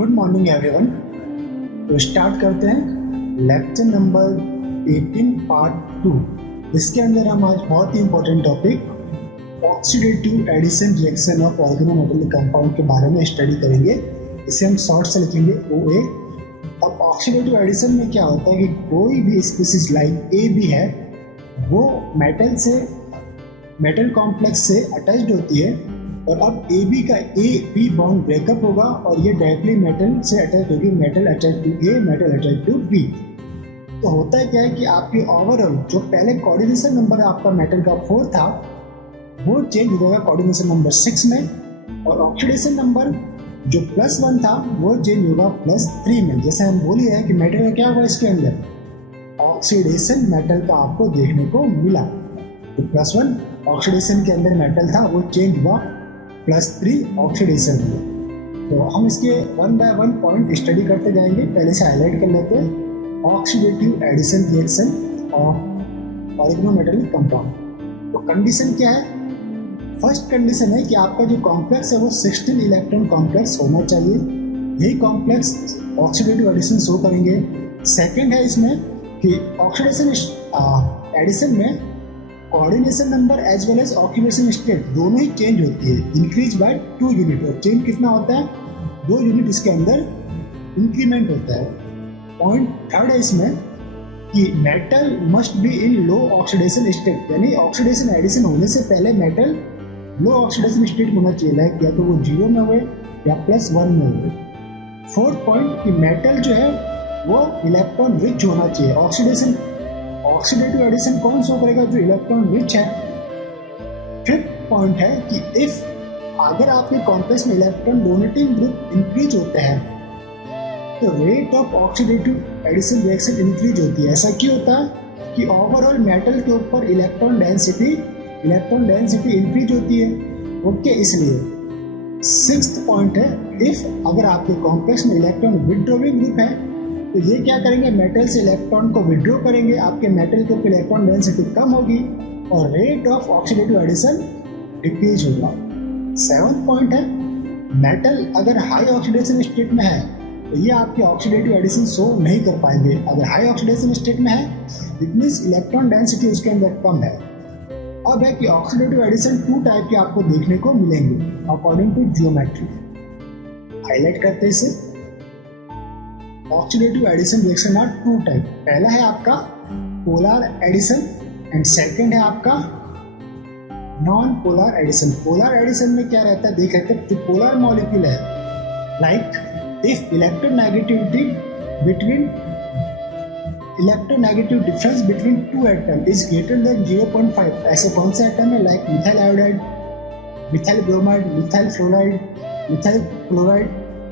Good morning everyone. तो start करते हैं लेक्चर नंबर 18 पार्ट 2। इसके अंदर हम आज बहुत ही important topic oxidative addition reaction of organometallic compound के बारे में स्टडी करेंगे। इसे हम शॉर्ट से लिखेंगे OA। अब ऑक्सीडेटिव एडिशन में क्या होता है कि कोई भी स्पीसीज लाइक AB है वो मेटल कॉम्प्लेक्स से अटैच्ड होती है और अब AB का AB बॉन्ड ब्रेकअप होगा और ये डायरेक्टली मेटल से अटैच होगी, metal attach to A, metal attach to B। तो होता है क्या है कि आपकी ओवरऑल जो पहले कोऑर्डिनेशन नंबर आपका मेटल का 4 था वो चेंज हो जाएगा कोऑर्डिनेशन नंबर 6 में, और ऑक्सीडेशन नंबर जो +1 था वो चेंज होगा +3 में। जैसे हम बोल रहे हैं कि मेटल का क्या हुआ, इसके अंदर ऑक्सीडेशन मेटल का आपको देखने को मिला। तो +1 ऑक्सीडेशन के अंदर मेटल था वो चेंज हुआ +3 ऑक्सीडेशन में। तो हम इसके 1 बाय 1 पॉइंट स्टडी करते जाएंगे। पहले से हाईलाइट कर लेते हैं oxidative addition reaction of organometallic compound. तो कंडीशन क्या है? फर्स्ट कंडीशन है कि आपका जो कॉम्प्लेक्स है वो 16 इलेक्ट्रॉन कॉम्प्लेक्स होना चाहिए। यही कॉम्प्लेक्स ऑक्सीडेटिव एडिशन शो करेंगे। सेकंड है इसमें कि ऑक्सीडेशन एडिशन में coordination number as well as occupation state दोनों ही चेंज होती है, इंक्रीज बाय 2 यूनिट। और चेंज कितना होता है? 2 यूनिट इसके अंदर इंक्रीमेंट होता है। पॉइंट थर्ड है इसमें कि metal must be in low oxidation state, यानी ऑक्सीडेशन एडिशन होने से पहले मेटल लो ऑक्सीडेशन स्टेट होना चाहिए, लाइक या तो वो 0 में हुए या +1 में हुए। फोर्थ पॉइंट कि मेटल जो है वो इलेक्ट्रॉन रिच होना चाहिए। ऑक्सीडेटिव एडिशन कौन शो करेगा? जो इलेक्ट्रॉन रिच है। फिफ्थ पॉइंट है कि इफ अगर आपके कॉम्प्लेक्स में इलेक्ट्रॉन डोनेटिंग ग्रुप इंक्रीज होते हैं तो rate of oxidative addition reaction increase होती है। ऐसा क्यों होता है कि ओवरऑल मेटल के ऊपर इलेक्ट्रॉन डेंसिटी इंक्रीज होती है। ओके, इसलिए सिक्स्थ पॉइंट है इफ अगर आपके कॉम्प्लेक्स में इलेक्ट्रॉन विड्रॉइंग ग्रुप है तो ये क्या करेंगे? मेटल से इलेक्ट्रॉन को विड्रॉ करेंगे, आपके मेटल के ऊपर इलेक्ट्रॉन डेंसिटी कम होगी और rate of oxidative addition decrease होगा। सेवंथ पॉइंट है मेटल अगर हाई ऑक्सीडेशन स्टेट में है तो ये आपके ऑक्सीडेटिव एडिशन शो नहीं कर पाएंगे। अगर हाई ऑक्सीडेशन स्टेट में है इट मींस इलेक्ट्रॉन डेंसिटी उसके अंदर कम है। अब है कि ऑक्सीडेटिव एडिशन 2 टाइप के आपको देखने को मिलेंगे अकॉर्डिंग टू जियोमेट्री। हाईलाइट करते हैं इसे। Oxidative addition reaction are 2 type. पहला है आपका पोलर एडिशन एंड सेकंड है आपका non polar addition. Polar addition में क्या रहता है देख रहे हैं, जो पोलर मॉलिक्यूल है like if electronegative difference between 2 atom is greater than 0.5। ऐसे कौन से एटम है? Like methyl iodide, methyl bromide, methyl fluoride, methyl chloride,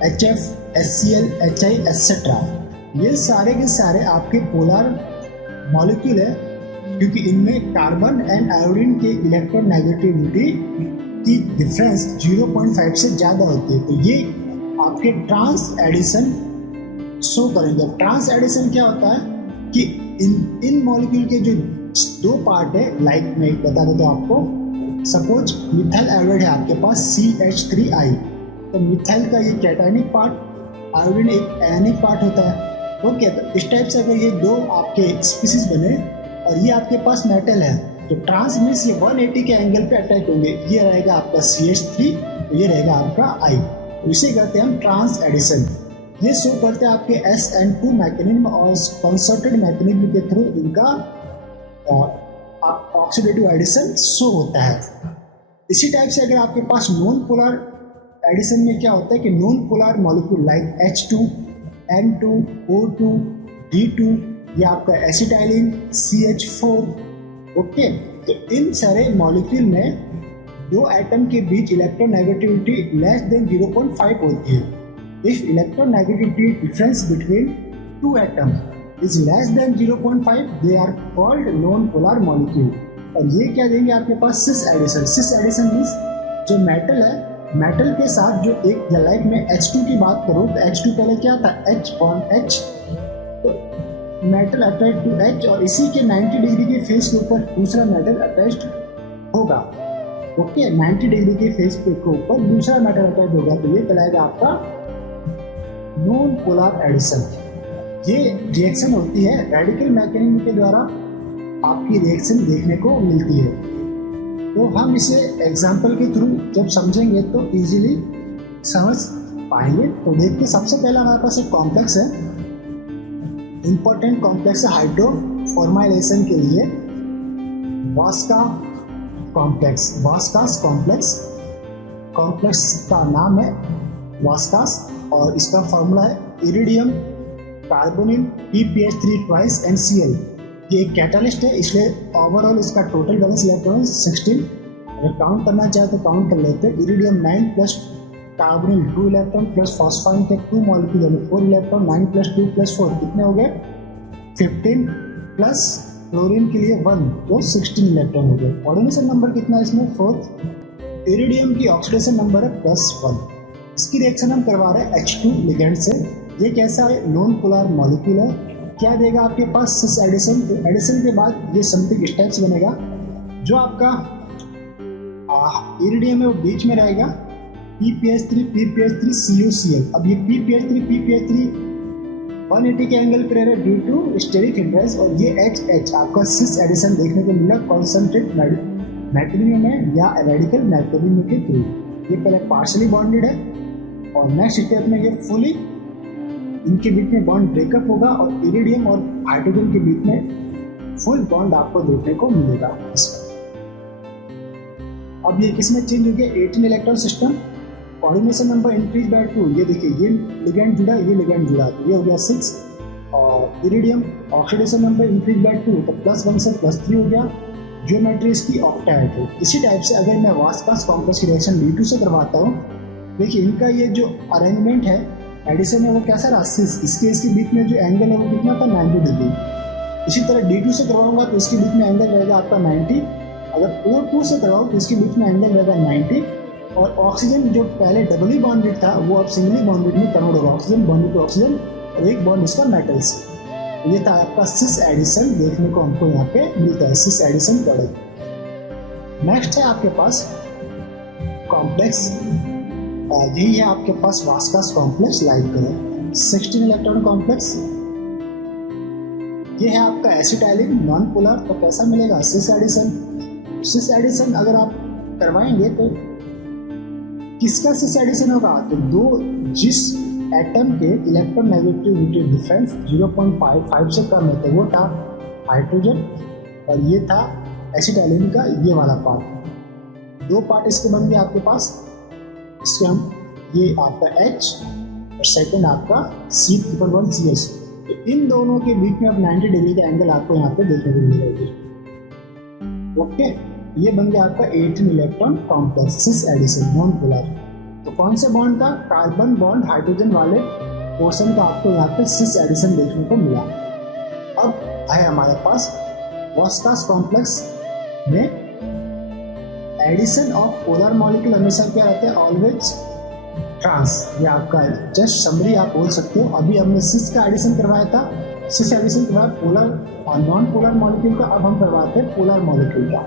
HF, HCl, HI etcetera. ये सारे के सारे आपके पोलर मॉलिक्यूल है क्योंकि इनमें कार्बन एंड आयोडीन के इलेक्ट्रॉन नेगेटिविटी की डिफरेंस 0.5 से ज़्यादा होती है। तो ये आपके ट्रांस एडिशन शो करेंगे। ट्रांस एडिशन क्या होता है कि इन मॉलिक्यूल के जो 2 पार्ट है, लाइक मैं बता देता हूँ आपको। सपोज मिथाइल आयोडाइड है आपके पास CH3I, तो मिथाइल का ये कैटायनिक पार्ट, आयोडीन एक एनायनिक पार्ट होता है। ओके, तो इस टाइप से अगर ये 2 आपके स्पीसीज बने और ये आपके पास मेटल है तो ट्रांस मीन्स ये 180 के एंगल पे अटैच होंगे। ये रहेगा आपका CH3, ये रहेगा आपका I। तो इसे कहते हैं हम ट्रांस एडिशन। ये शो करते हैं आपके SN2 मैकेनिज्म और कंसर्टेड मैकेनिज्म के थ्रू इनका ऑक्सीडेटिव एडिशन शो होता है। इसी टाइप से अगर आपके पास नॉन पोलर एडिशन में क्या होता है कि non polar molecule like H2, N2, O2, D2 या आपका एसिटाइलिन CH4। ओके, तो इन सारे मॉलिक्यूल में 2 एटम के बीच इलेक्ट्रॉन नेगेटिविटी लेस देन 0.5 होती है। If electronegativity difference between 2 atom is less than 0.5 they are called non polar molecule. और ये क्या देंगे आपके पास? Cis addition. Cis addition means जो मेटल है, मेटल के साथ जो एक लाइक में H2 की बात करूँ तो H2 पहले क्या था? H बॉन्ड H, तो मेटल अटैच टू H और इसी के 90 डिग्री के फेस के ऊपर दूसरा मेटल अटैच्ड होगा। ओके, 90 डिग्री के फेस के ऊपर दूसरा मेटल अटैच होगा तो ये कहलाएगा आपका नॉन पोलर एडिशन। ये रिएक्शन होती है रेडिकल मैकेनिज्म के द्वारा आपकी रिएक्शन देखने को मिलती है। तो हम इसे एग्जाम्पल के थ्रू जब समझेंगे तो इजीली समझ पाएंगे। तो देखते सबसे पहला हमारे पास एक कॉम्प्लेक्स है, इंपॉर्टेंट कॉम्प्लेक्स है हाइड्रोफॉर्माइलेशन के लिए, वास्का कॉम्प्लेक्स। वास्कास कॉम्प्लेक्स, कॉम्प्लेक्स का नाम है वास्कास और इसका फॉर्मूला है iridium carbonyl PPH3 twice NCl। ये एक कैटालिस्ट है, इसलिए ओवरऑल इसका टोटल बैलेंस इलेक्ट्रॉन 16। अगर काउंट करना चाहे तो काउंट कर लेते हैं। Iridium 9 plus carbonyl 2 electron plus phosphine के 2 मॉलिक्यूल यानी 4 इलेक्ट्रॉन, 9 प्लस 2 प्लस 4 कितने हो गए 15 प्लस क्लोरीन के लिए 1 तो 16 इलेक्ट्रॉन हो गए। ऑर्डिनेशन नंबर कितना है इसमें 4। इरिडियम की ऑक्सीडेशन नंबर है +1। इसकी रिएक्शन हम करवा रहे हैं H2 लिगेंड से। ये कैसा है नॉन पोलर मॉलिक्यूल है। क्या देगा आपके पास सिस एडिशन। तो एडिशन के बाद ये समथिंग इस टाइप से बनेगा। जो आपका इरिडियम है वो बीच में रहेगा, PPH3 CuCl। अब ये PPH3 180 के एंगल पर है ड्यू टू स्टेरिक हिंड्रेंस, और ये HH आपका सिस एडिशन देखने को मिला कॉन्सेंट्रेट मैकेनिज्म में या रेडिकल मैकेनिज्म के थ्रू। ये पहले पार्शली बॉन्डेड है और नेक्स्ट स्टेप में ये फुली इनके बीच में बॉन्ड ब्रेकअप होगा और इरिडियम और हाइड्रोजन के बीच में फुल बॉन्ड आपको देखने को मिलेगा इसमें। अब ये किसमें चेंज हो गया 18 electron system, coordination number increase by 2। ये देखिए ये लिगेंड जुड़ा, ये लिगेंड जुड़ा, तो ये हो गया 6। और iridium oxidation number increase by 2 तो +1 से +3 हो गया। ज्योमेट्री इसकी ऑक्टाहेड्रल है। इसी टाइप से अगर मैं वास्कास कॉम्प्लेक्स की रिएक्शन B2 से करवाता हूँ, देखिए इनका ये जो अरेंजमेंट है एडिशन है वो कैसा रहा 6। इसके बीच में जो एंगल है वो कितना था 90 डिग्री। इसी तरह D2 से करवाऊंगा तो इसके बीच में एंगल रहेगा आपका 90। अगर O2 से करवाऊँ तो इसके बीच में एंगल रहेगा 90। और ऑक्सीजन जो पहले डबली बॉन्डेड था वो अब सिंगली बॉन्डेड में कन्वर्ट होगा, ऑक्सीजन बॉन्डेड टू ऑक्सीजन और एक बॉन्ड इसका मेटल से। ये था आपका सिस एडिशन देखने को हमको यहाँ पे मिलता है, सिस एडिशन प्रोडक्ट। नेक्स्ट है आपके पास कॉम्प्लेक्स, यही है आपके पास वास्कास कॉम्प्लेक्स लाइक करें 16 इलेक्ट्रॉन कॉम्प्लेक्स। ये है आपका एसिटाइलिन नॉन पोलर। तो कैसा मिलेगा सिस एडिशन। सिस एडिशन अगर आप करवाएंगे तो किसका सिस एडिशन होगा, तो दो जिस एटम के इलेक्ट्रॉन नेगेटिविटी डिफरेंस 0.55 से कम है तो वो था हाइड्रोजन और ये था एसिटाइलिन का ये वाला पार्ट। 2 पार्ट इसके बन गए आपके पास। इसके हम ये आपका H और सेकंड आपका C1CH। तो इन दोनों के बीच में अब 90 डिग्री का एंगल आपको यहाँ पे देखने को मिलेगा। ओके, ये बन गया आपका 18 electron complex cis addition non polar. तो कौन से बॉन्ड का कार्बन बॉन्ड हाइड्रोजन वाले पोर्शन का आपको यहाँ पे सिस एडिशन देखने को मिला। अब है हमारे पास वास्कास कॉम्प्लेक्स में एडिशन ऑफ पोलर मॉलिक्यूल हमेशा क्या रहता है ऑलवेज ट्रांस। ये आपका जस्ट समरी आप बोल सकते हो। अभी हमने सिस का एडिशन करवाया था, सिस एडिशन के बाद पोलर और नॉन पोलर मॉलिक्यूल का अब हम करवाते हैं पोलर मॉलिक्यूल का।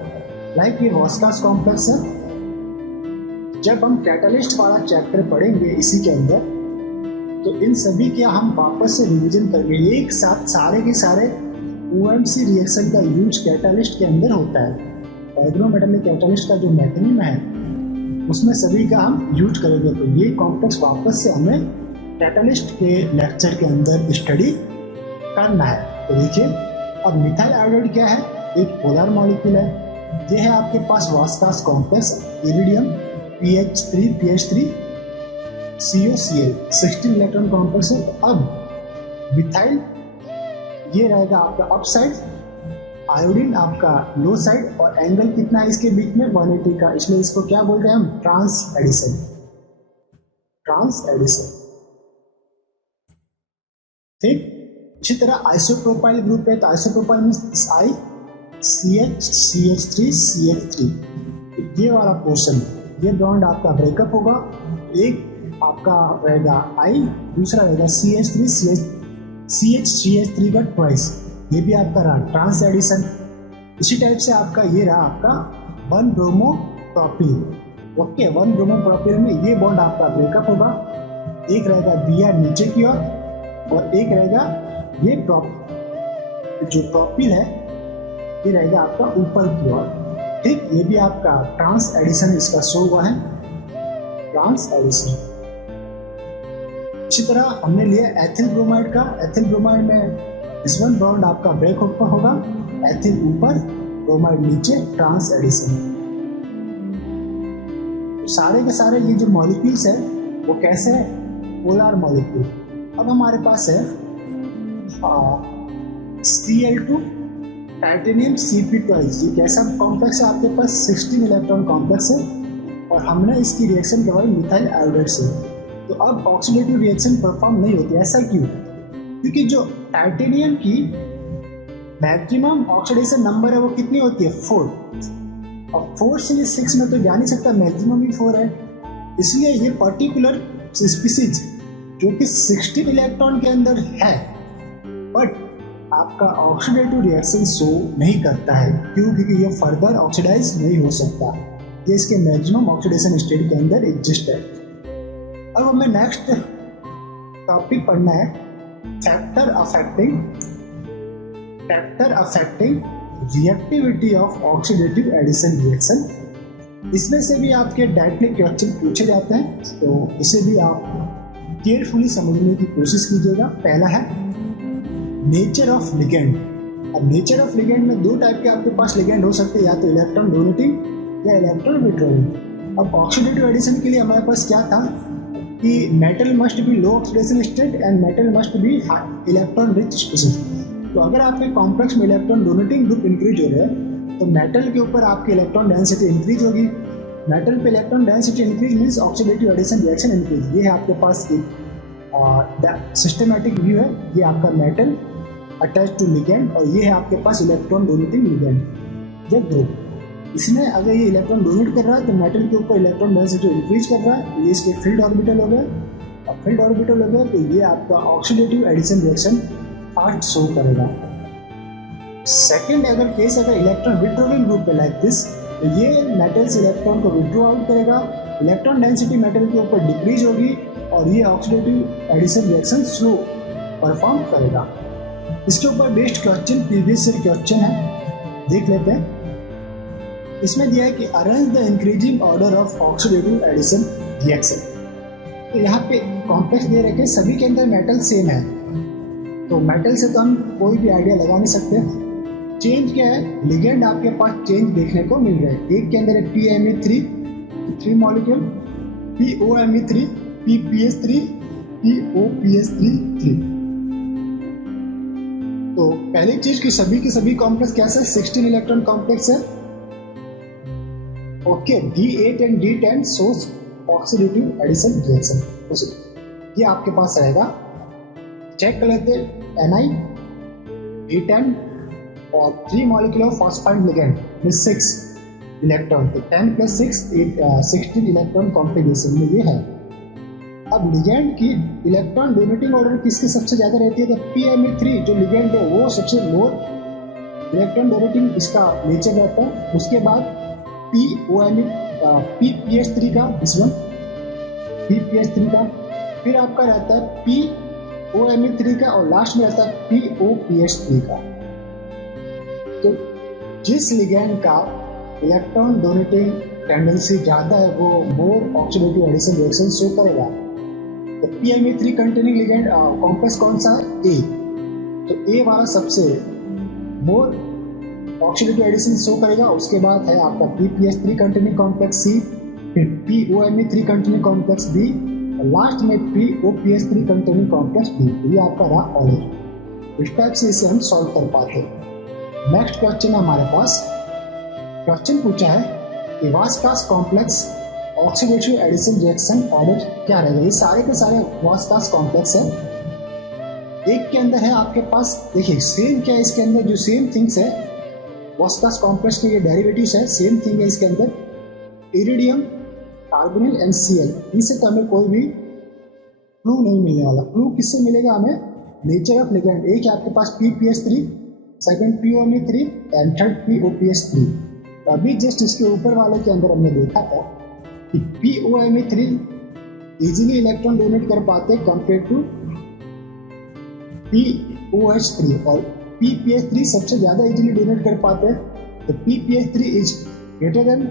लाइक ये वास्कास कॉम्प्लेक्स है। जब हम कैटालिस्ट वाला चैप्टर पढ़ेंगे इसी के अंदर तो इन सभी के हम वापस से रिवीजन करके एक साथ सारे के सारे OMC रिएक्शन का यूज कैटालिस्ट के अंदर होता है। ऑर्गेनोमेटालिक कैटालिस्ट का जो मैकेनिज्म है उसमें सभी का हम यूज करेंगे। तो ये कॉम्प्लेक्स वापस से हमें कैटालिस्ट के लेक्चर के अंदर स्टडी करना है। तो देखिए अब मिथाइल आयोडाइड क्या है, एक पोलर मॉलिक्यूल है। ये है आपके पास Vaska's complex iridium PH3 CuCl 16 electron complex है। तो अब मिथाइल ये रहेगा आपका अप साइड, आयोडीन आपका लो साइड और एंगल कितना है इसके बीच में 180 का, इसलिए इसको क्या बोलते हैं हम ट्रांस एडिशन। ठीक। इसी तरह आइसोप्रोपाइल ग्रुप है तो आइसोप्रोपाइल मींस CH3CH3 ये वाला पोर्शन, ये बॉन्ड आपका ब्रेकअप होगा। एक आपका रहेगा I, दूसरा रहेगा CH3 का ट्वाइस, ये भी आपका रहा ट्रांस एडिशन। इसी टाइप से आपका ये रहा आपका 1 bromo propyl. Okay, 1 bromo propyl में ये बॉन्ड आपका ब्रेकअप होगा। एक रहेगा Br नीचे की ओर और एक रहेगा ये जो प्रोपिल है ये रहेगा आपका ऊपर की ओर। ठीक, ये भी आपका ट्रांस एडिशन इसका शो हुआ है, ट्रांस एडिशन। इसी तरह हमने लिया एथिल ब्रोमाइड का। एथिल ब्रोमाइड में S1 बॉन्ड आपका ब्रेक ऊपर होगा, एथिल ऊपर ब्रोमाइड नीचे, ट्रांस एडिशन। सारे के सारे ये जो मॉलिक्यूल्स है वो कैसे है, पोलर मॉलिक्यूल। अब हमारे पास है Cl2 टाइटेनियम Sp2। ये कैसा कॉम्प्लेक्स है, आपके पास 16 इलेक्ट्रॉन कॉम्प्लेक्स है और हमने इसकी रिएक्शन करवाई मिथाइल आयोडाइड से। तो अब ऑक्सीडेटिव रिएक्शन परफॉर्म नहीं होती। ऐसा क्यों? क्योंकि जो टाइटेनियम की मैक्सिमम ऑक्सीडेशन नंबर है वो कितनी होती है, 4। अब 4 से 6 में तो जा नहीं सकता, मैक्सिमम ही 4 है। इसलिए ये पर्टिकुलर स्पीसीज जो कि 16 इलेक्ट्रॉन के अंदर है बट आपका ऑक्सीडेटिव रिएक्शन शो नहीं करता है। क्यों? क्योंकि ये फर्दर ऑक्सीडाइज नहीं हो सकता, ये इसके मैक्सिमम ऑक्सीडेशन स्टेट के अंदर एग्जिस्ट है। अब हमें नेक्स्ट टॉपिक पढ़ना है factor affecting reactivity of oxidative addition reaction. इसमें से भी आपके डायरेक्टली क्वेश्चन पूछे जाते हैं, तो इसे भी आप केयरफुली समझने की कोशिश कीजिएगा। पहला है नेचर ऑफ लिगेंड। अब नेचर ऑफ लिगेंड में 2 टाइप के आपके पास लिगेंड हो सकते हैं, या तो इलेक्ट्रॉन डोनेटिंग या इलेक्ट्रॉन विड्रॉइंग। अब ऑक्सीडेटिव एडिशन के लिए हमारे पास क्या था कि metal must be low oxidation state and metal must be electron rich species. तो अगर आपके कॉम्प्लेक्स में इलेक्ट्रॉन डोनेटिंग ग्रुप इंक्रीज हो रहे हैं तो मेटल के ऊपर आपकी इलेक्ट्रॉन डेंसिटी इंक्रीज होगी। मेटल पे electron density increase means oxidative addition reaction increase. ये है आपके पास एक सिस्टमैटिक व्यू है। ये आपका मेटल अटैच टू लिगेंड और ये है आपके पास इलेक्ट्रॉन डोनेटिंग लिगेंड या ग्रुप। इसमें अगर ये इलेक्ट्रॉन डोनेट कर रहा है तो मेटल के ऊपर इलेक्ट्रॉन डेंसिटी इंक्रीज कर रहा है, ये इसके फील्ड ऑर्बिटल हो गए। और फील्ड ऑर्बिटल हो गए तो ये आपका oxidative addition reaction fast show करेगा। सेकेंड अगर केस अगर इलेक्ट्रॉन विड्रॉइंग ग्रुप पे लाइक दिस, तो ये मेटल से इलेक्ट्रॉन को विड्रॉ आउट करेगा, इलेक्ट्रॉन डेंसिटी मेटल के ऊपर डिक्रीज होगी और ये oxidative addition reaction slow perform करेगा। इसके ऊपर based question previous year question है, देख लेते हैं। इसमें दिया है कि arrange the increasing order of oxidative addition reaction. तो यहाँ पे कॉम्प्लेक्स दे रखे, सभी के अंदर मेटल सेम है, तो मेटल से तो हम कोई भी आइडिया लगा नहीं सकते। चेंज क्या है, लिगेंड आपके पास चेंज देखने को मिल रहा है। एक के अंदर है PMe3 molecule, POMe3, PPS3, POPS3। तो पहली चीज कि सभी के सभी कॉम्प्लेक्स कैसा है, 16 इलेक्ट्रॉन कॉम्प्लेक्स है। Okay, D8 and D10 source oxidative addition reaction, ये आपके पास रहेगा। चेक कर लेते हैं Ni, D10 और 3 मॉलिक्यूल ऑफ फॉस्फाइड लिगेंड में 6 इलेक्ट्रॉन, तो 10 + 6 16 इलेक्ट्रॉन कॉन्फ़िगरेशन में ये है। अब लिगेंड की इलेक्ट्रॉन डोनेटिंग ऑर्डर किसके सबसे ज़्यादा रहती है, तो PMe3 जो लिगेंड है वो सबसे मोर इलेक्ट्रॉन डोनेटिंग इसका नेचर रहता है। उसके बाद PPS3 का, इस वन PPS3 का, फिर आपका रहता है POMe3 का और लास्ट में रहता है POPS3 का। तो जिस लिगेंड का इलेक्ट्रॉन डोनेटिंग टेंडेंसी ज़्यादा है वो मोर ऑक्सीडेटिव एडिशन रिएक्शन शो करेगा। तो PMe3 कंटेनिंग लिगेंड कॉम्प्लेक्स कौन सा है, A। तो A वाला सबसे मोर ऑक्सीडेटिव एडिशन शो करेगा। उसके बाद है आपका PPS3 कंटेनिंग कॉम्प्लेक्स C, फिर POMe3 कंटेनिंग कॉम्प्लेक्स B और लास्ट में POPS3 कंटेनिंग कॉम्प्लेक्स B। ये आपका रहा ऑर्डर। इस टाइप से इसे हम सॉल्व कर पाते हैं। नेक्स्ट क्वेश्चन है हमारे पास, क्वेश्चन पूछा है कि Vaska's complex oxidative addition reaction order क्या रहेगा। ये सारे के सारे वास्कास कॉम्प्लेक्स है। एक के अंदर है आपके पास, देखिए सेम क्या है इसके अंदर, जो सेम थिंग्स है वास्कास कॉम्प्लेक्स के ये डेरिवेटिव्स है, सेम थिंग है इसके अंदर, इरिडियम, कार्बोनिल एंड Cl। इनसे तो हमें कोई भी क्लू नहीं मिलने वाला। क्लू किससे मिलेगा हमें, नेचर ऑफ लिगेंड। एक है आपके पास PPS3, second POMe3 and third POPS3। तो अभी जस्ट इसके ऊपर वाले के अंदर हमने देखा था कि POMe3 इजीली इलेक्ट्रॉन डोनेट कर पाते हैं कंपेयर टू POH3, और PPH3 सबसे ज्यादा इजीली डोनेट कर पाते हैं। तो PPH3 is greater then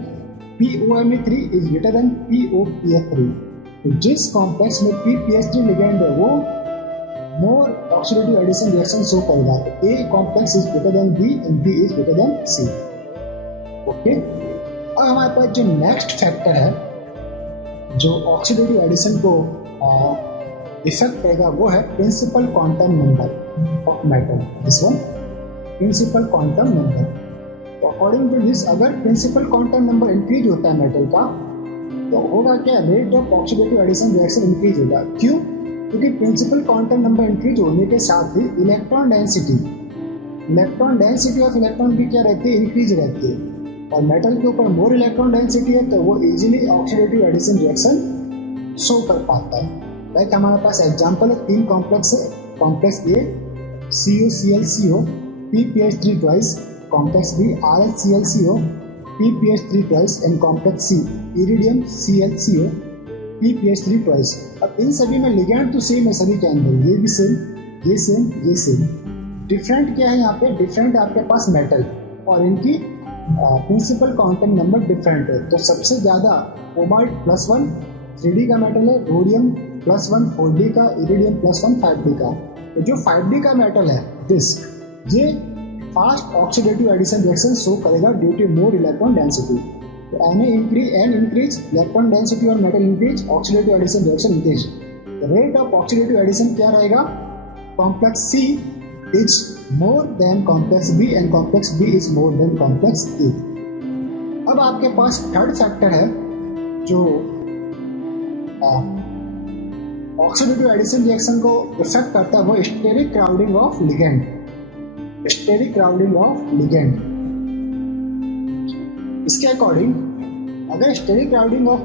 POMe3 is greater then POPH3। तो जिस कॉम्प्लेक्स में PPH3 लिगेंड है वो मोर ऑक्सीडेटिव एडिशन रिएक्शन शो करेगा। तो A complex is greater then B and B is greater then C। Okay, अब हमारे पास जो नेक्स्ट फैक्टर है जो ऑक्सीडेटिव एडिशन को इफेक्ट करेगा वो है principal quantum number of metal. This one, principal quantum number. तो अकॉर्डिंग टू दिस, अगर प्रिंसिपल क्वांटम नंबर इंक्रीज होता है मेटल का, तो होगा क्या, rate of oxidative addition reaction increase होगा। क्यों? क्योंकि प्रिंसिपल क्वांटम नंबर इंक्रीज होने के साथ ही इलेक्ट्रॉन डेंसिटी ऑफ इलेक्ट्रॉन भी क्या रहती है, इंक्रीज रहती है। और मेटल के ऊपर मोर इलेक्ट्रॉन डेंसिटी है तो वो easily oxidative addition reaction show कर पाता है। लाइक हमारे पास एग्जांपल है, 3 कॉम्प्लेक्स है, complex A CuClCO PPH3 twice, complex B RHClCO PPH3 twice and complex C iridium ClCO PPH3 twice. अब इन सभी में लिगेंड तो सेम है सभी के अंदर, ये भी सेम, ये सेम, ये सेम। डिफरेंट क्या है यहाँ पे, डिफरेंट आपके पास मेटल और इनकी प्रिंसिपल क्वांटम नंबर डिफरेंट है। तो सबसे ज़्यादा कोबाल्ट +1 3D का मेटल है, रोडियम +1 4D का, इरिडियम +1 5D का। तो जो 5D का मेटल है दिस, ये fast oxidative addition reaction show करेगा due to more electron density. तो एन इंक्रीज इलेक्ट्रॉन डेंसिटी और metal increase, oxidative addition reaction increase. Rate of oxidative addition क्या रहेगा, complex C is more than complex B and complex B is more than complex A। अब आपके पास third factor है जो oxidative addition reaction को effect करता है, वो steric crowding of ligand. Steric crowding of ligand, इसके अकॉर्डिंग अगर steric crowding of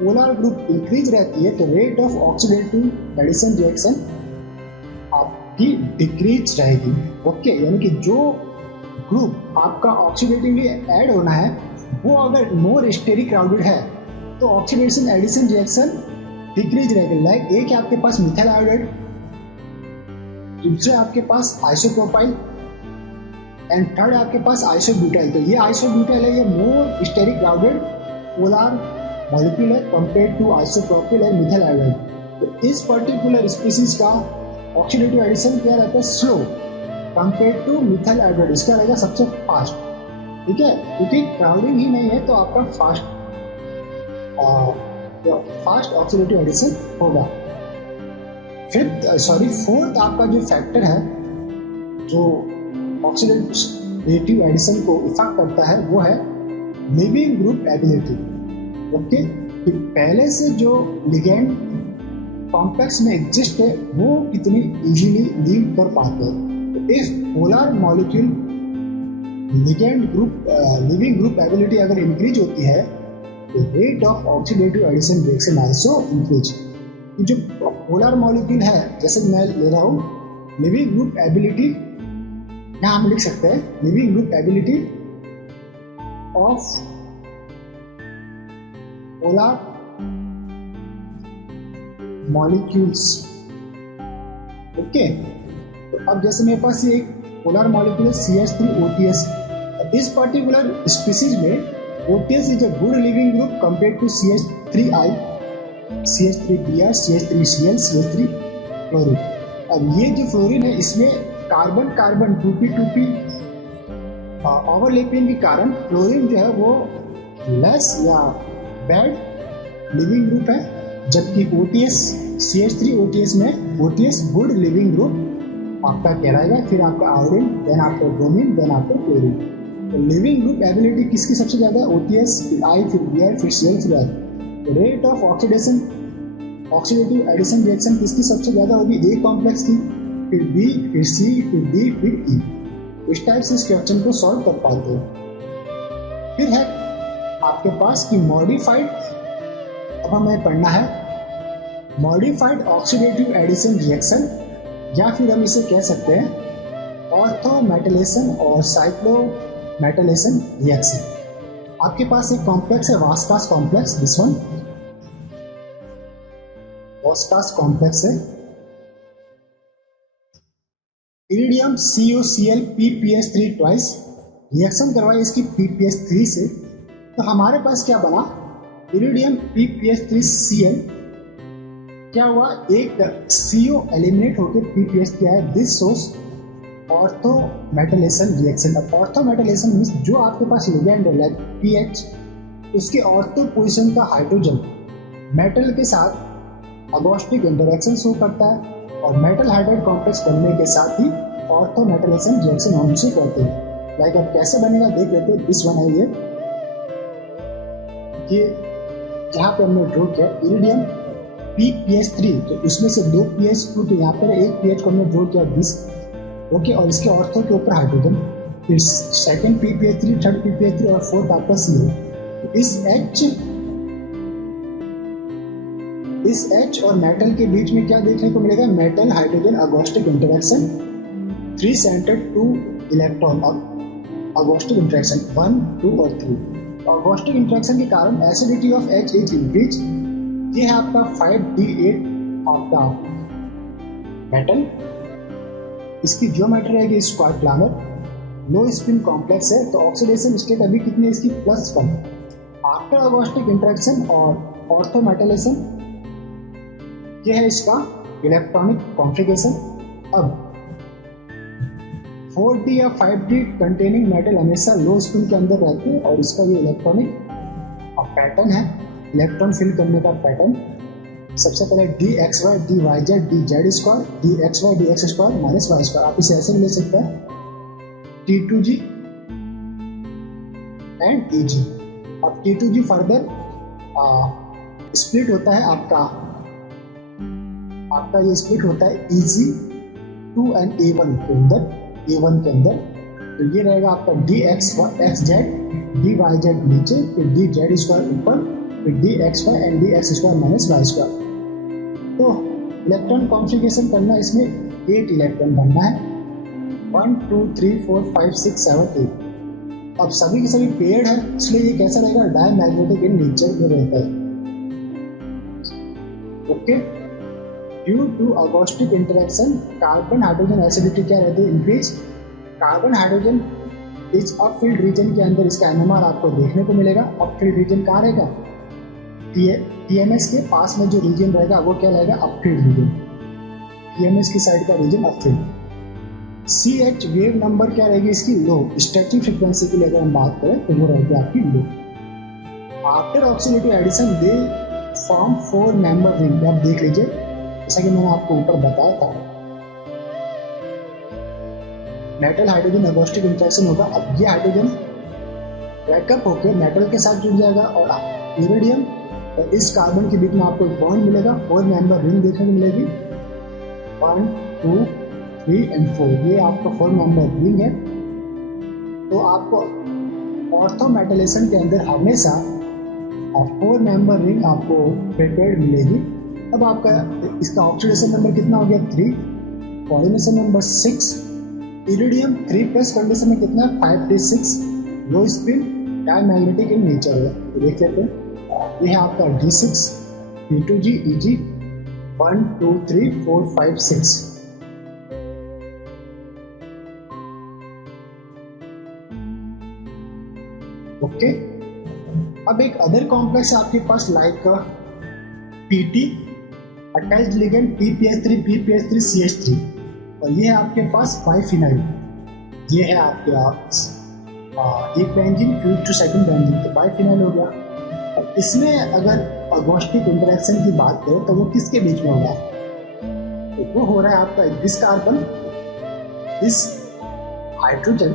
polar group increase रहती है तो rate of oxidative addition reaction आपकी डिक्रीज रहेगी। ओके, यानी कि जो ग्रुप आपका ऑक्सीडेटिवली ऐड होना है वो अगर मोर स्टेरिक क्राउडेड है तो ऑक्सीडेशन एडिशन रिएक्शन डिक्रीज रहेगी। लाइक एक आपके पास मिथाइल आयोडाइड, दूसरे आपके पास आइसोप्रोपाइल एंड थर्ड आपके पास आइसोब्यूटाइल। तो ये आइसोब्यूटाइल है, ये more steric crowded polar molecule है compare to isopropyl and methyl iodide. तो इस पर्टिकुलर स्पीसीज का ऑक्सीडेटिव एडिशन क्या रहता है, slow compare to methyl iodide. इसका रहेगा सबसे फास्ट, ठीक है, क्योंकि क्राउडिंग ही नहीं है तो आपका फास्ट ऑक्सीडेटिव एडिशन होगा। फोर्थ आपका जो फैक्टर है जो ऑक्सीडेटिव एडिशन को इफेक्ट करता है वो है लिविंग ग्रुप एबिलिटी। ओके, कि पहले से जो लिगेंड कॉम्प्लेक्स में एग्जिस्ट है वो कितनी इजीली लीव कर पाते हैं। तो if polar molecule leaving group ability अगर इंक्रीज होती है तो rate of oxidative addition reaction also increase. जो पोलर मॉलिक्यूल है, जैसे मैं ले रहा हूँ लिविंग ग्रुप एबिलिटी, यहाँ हम लिख सकते हैं living group ability of polar molecules. Okay, तो अब जैसे मेरे पास ये एक पोलर मॉलिक्यूल है CH3OTS। इस पर्टिकुलर स्पीसीज में OTS is a good leaving group compare to CH3I, CH3Br, CH3Cl, CH3 fluorine. अब ये जो फ्लोरीन है इसमें कार्बन कार्बन 2p2p ओवरलैपिंग के कारण फ्लोरीन जो है वो लेस या बैड लिविंग ग्रुप है, जबकि OTS CH3OTS में OTS गुड लिविंग ग्रुप आपका कहलाएगा। फिर आपका आयोडीन, देन आपका ब्रोमीन, देन आपका क्लोरीन। तो लिविंग ग्रुप एबिलिटी किसकी सबसे ज़्यादा, OTS, फिर I, फिर Br, फिर Cl, फिर I। तो rate of oxidative addition reaction किसकी सबसे ज़्यादा होगी, A कॉम्प्लेक्स की, फिर B, फिर C, फिर D, फिर E। इस टाइप से इस क्वेश्चन को सॉल्व कर पाते हो। फिर है आपके पास कि मॉडिफाइड, अब हमें पढ़ना है मॉडिफाइड ऑक्सीडेटिव एडिशन रिएक्शन, या फिर हम इसे कह सकते हैं ऑर्थोमेटलेशन और साइक्लोमेटलेशन रिएक्शन। आपके पास एक कॉम्प्लेक्स है Vaska's complex, this one, phosphate complex है। Iridium CuCl PPS3 twice reaction करवाई इसकी PPS3 से, तो हमारे पास क्या बना, इरिडियम PPS3Cl क्या हुआ, एक CO एलिमिनेट होकर PPS किया है। This source orthometalation reaction. अब ऑर्थोमेटालेशन मीन्स जो आपके पास लिगेंड है लाइक पीएच, उसके ऑर्थो पोजीशन का हाइड्रोजन मेटल के साथ अगोस्टिक इंटरेक्शन शो करता है, और मेटल हाइड्राइड कॉम्प्लेक्स बनने के साथ ही ऑर्थोमेटालेशन रिएक्शन होने से करते हैं। लाइक अब कैसे बनेगा देख लेते हैं। दिस वन है ये यहाँ पे हमने ड्रॉ किया इरिडियम PPS3, तो इसमें से 2 PH2, तो यहाँ पर एक PH को हमने ड्रॉ किया 20, ओके, और इसके ऑर्थो के ऊपर हाइड्रोजन, फिर सेकंड PPS3, थर्ड PPS3 और फोर्थ आपका CO। इस H और मेटल के बीच में क्या देखने को मिलेगा, metal hydrogen agostic interaction, 3 centered 2 electron agostic interaction 1, 2 और 3। अगोस्टिक इंटरेक्शन के कारण acidity of H is increase. ये है आपका 5D8 ऑफ द मेटल। इसकी ज्योमेट्री रहेगी square planar, low spin complex है, तो ऑक्सीडेशन स्टेट अभी कितनी है इसकी +1। आफ्टर अगोस्टिक इंटरेक्शन और ऑर्थोमेटालेशन, यह है इसका इलेक्ट्रॉनिक कॉन्फ़िगरेशन। अब 4D या 5D कंटेनिंग मेटल हमेशा लो स्पिन के अंदर रहते हैं, और इसका ये इलेक्ट्रॉनिक पैटर्न है, इलेक्ट्रॉन फिल करने का पैटर्न। सबसे पहले DXY DYZ DZ2 DXY DX2 -Y2, आप इसे ऐसे ले सकते हैं T2G एंड EG। अब T2G फर्दर स्प्लिट होता है, आपका ये स्प्लिट होता है EG2 एंड A1 के अंदर, तो ये रहेगा आपका DXZ DYZ नीचे, फिर DZ2 ऊपर, फिर DXY एंड DX2 -Y2। तो इलेक्ट्रॉन कॉन्फ़िगरेशन करना, इसमें 8 इलेक्ट्रॉन बनना है, 1 2 3 4 5 6 7 8। अब सभी के सभी पेयर्ड है, इसलिए ये कैसा रहेगा, डायमैग्नेटिक इन नेचर में रहता है, okay. Due to agostic interaction carbon hydrogen acidity क्या रहती है, इंक्रीज। कार्बन हाइड्रोजन इस अपफील्ड रीजन के अंदर इसका NMR आपको देखने को मिलेगा। अपफील्ड रीजन कहाँ रहेगा, TMS के पास में जो रीजन रहेगा वो क्या रहेगा, अपफील्ड रीजन। TMS की साइड का रीजन अपफील्ड। CH वेव नंबर क्या रहेगी इसकी, लो। स्ट्रेचिंग फ्रीक्वेंसी की अगर हम बात करें तो वो रहेगी आपकी low. After oxidative addition they form 4 member ring. आप देख लीजिए, जैसा कि मैंने आपको ऊपर बताया था, मेटल हाइड्रोजन अगोस्टिक इंटरेक्शन होगा। अब ये हाइड्रोजन ब्रेकअप होकर मेटल के साथ जुड़ जाएगा, और इरिडियम और इस कार्बन के बीच में आपको एक बॉन्ड मिलेगा, 4 मेंबर रिंग देखने को मिलेगी, 1 2 3 एंड 4। ये आपका 4 मेंबर रिंग है। तो आपको ऑर्थोमेटालेशन के अंदर हमेशा 4 मेंबर रिंग आपको प्रिपेयर्ड मिलेगी। अब आपका इसका ऑक्सीडेशन नंबर कितना हो गया, 3, कोऑर्डिनेशन नंबर 6, इरिडियम 3+ कंडीशन में कितना है, 5D6, low spin, diamagnetic in nature है। तो देख लेते हैं, ये है आपका D6 T2G EG 1 2 3 4 5 6। ओके। अब एक अदर कॉम्प्लेक्स है आपके पास like PT attached ligand PPS3 CH3, और ये है आपके पास बाइफिनाइल। ये है आपके एक benzene fuse to second benzene, तो बाइफिनाइल हो गया। अब इसमें अगर अगोस्टिक इंटरेक्शन की बात करें तो वो किसके बीच में होगा, तो वो हो रहा है आपका दिस कार्बन इस हाइड्रोजन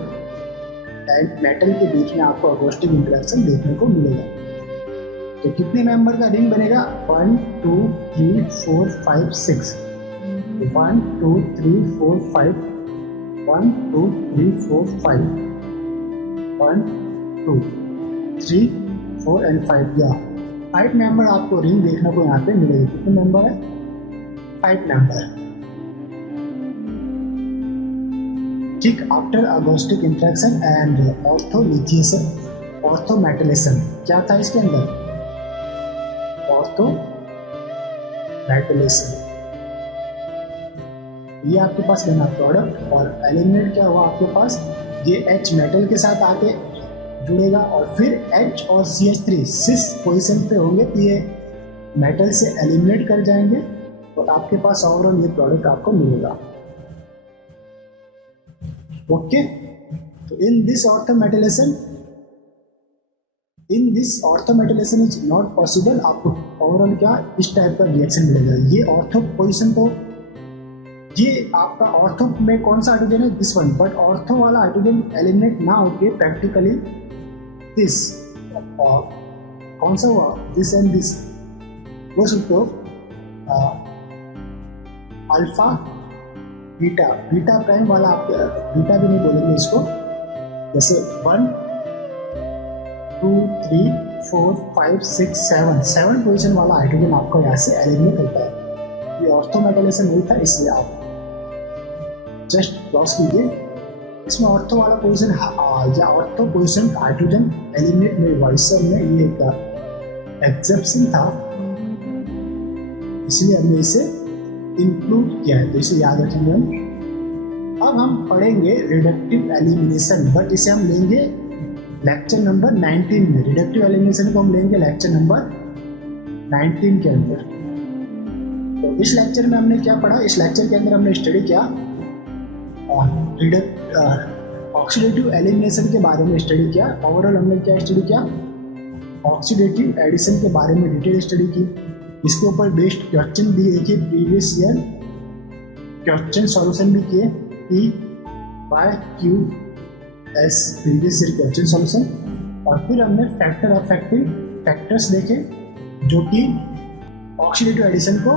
एंड मेटल के बीच में आपको अगोस्टिक इंटरेक्शन देखने को मिलेगा। तो कितने मेंबर का रिंग बनेगा, 1 2 3 4 5 6, 1 2 3 4 5, 1 2 3 4 5, 1 2 3 4 एंड 5, या 5 मेंबर आपको रिंग देखने को यहाँ पे मिलेगी। कितने मेंबर है, 5 मेंबर। ठीक, आफ्टर अगोस्टिक इंटरेक्शन एंड ऑर्थोलिथिएशन, ऑर्थोमेटालेशन क्या था इसके अंदर, मेटलेशन। ये आपके पास बना प्रोडक्ट, और एलिमिनेट क्या हुआ आपके पास, ये H मेटल के साथ आके जुड़ेगा और फिर H और CH3 सिस पोजीशन पे होंगे, तो ये मेटल से एलिमिनेट कर जाएंगे और आपके पास ओवरऑल ये प्रोडक्ट आपको मिलेगा। ओके, तो in this orthometalation is not possible. आपको ओवरऑल क्या इस टाइप का रिएक्शन मिलेगा। ये ऑर्थो पोजीशन को, ये आपका ऑर्थो में कौन सा हाइड्रोजन है, दिस वन, बट ऑर्थो वाला हाइड्रोजन एलिमिनेट ना होके प्रैक्टिकली दिस, और कौन सा हुआ, दिस एंड दिस, वो उसको अल्फा बीटा, बीटा प्राइम वाला, आप बीटा भी नहीं बोलेंगे इसको, जैसे 1 2 3 4 5 6 7 पोजीशन वाला हाइड्रोजन आपको यहाँ से एलिमिनेट होता है। ये ऑर्थोमेटलेशन नहीं था, इसलिए आप जस्ट क्रॉस कीजिए। इसमें ऑर्थो वाला पोजीशन या ऑर्थो पोजीशन हाइड्रोजन एलिमिनेट नहीं हुआ, इससे हमने ये एक एक्सेप्शन था, इसलिए हमने इसे इंक्लूड किया है, तो इसे याद रखेंगे हम। अब हम पढ़ेंगे रिडक्टिव एलिमिनेशन, बट इसे हम लेंगे लेक्चर नंबर 19 में। रिडक्टिव एलिमिनेशन को हम लेंगे लेक्चर नंबर 19 के अंदर। तो इस लेक्चर में हमने क्या पढ़ा, इस लेक्चर के अंदर हमने स्टडी किया ऑक्सीडेटिव एलिमिनेशन के बारे में स्टडी किया। ओवरऑल हमने क्या स्टडी किया, ऑक्सीडेटिव एडिशन के बारे में डिटेल स्टडी की। इसके ऊपर बेस्ड क्वेश्चन भी देखे, प्रीवियस ईयर क्वेश्चन सॉल्यूशन भी किए, PYQS previous year question solution. और फिर हमने फैक्टर अफेक्टिंग फैक्टर्स देखे जो कि ऑक्सीडेटिव एडिशन को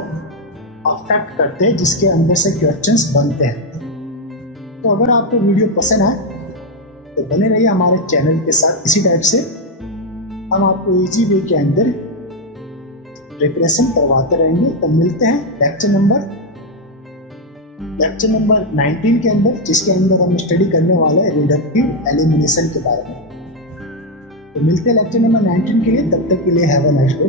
अफेक्ट करते हैं, जिसके अंदर से क्वेश्चंस बनते हैं। तो अगर आपको वीडियो पसंद आए तो बने रहिए हमारे चैनल के साथ। इसी टाइप से हम आपको इजी वे के अंदर प्रिपरेशन करवाते रहेंगे। तो मिलते हैं लेक्चर नंबर 19 के अंदर, जिसके अंदर हम स्टडी करने वाले हैं रिडक्टिव एलिमिनेशन के बारे में। तो मिलते हैं लेक्चर नंबर 19 के लिए, तब तक के लिए हैव अ नाइस डे।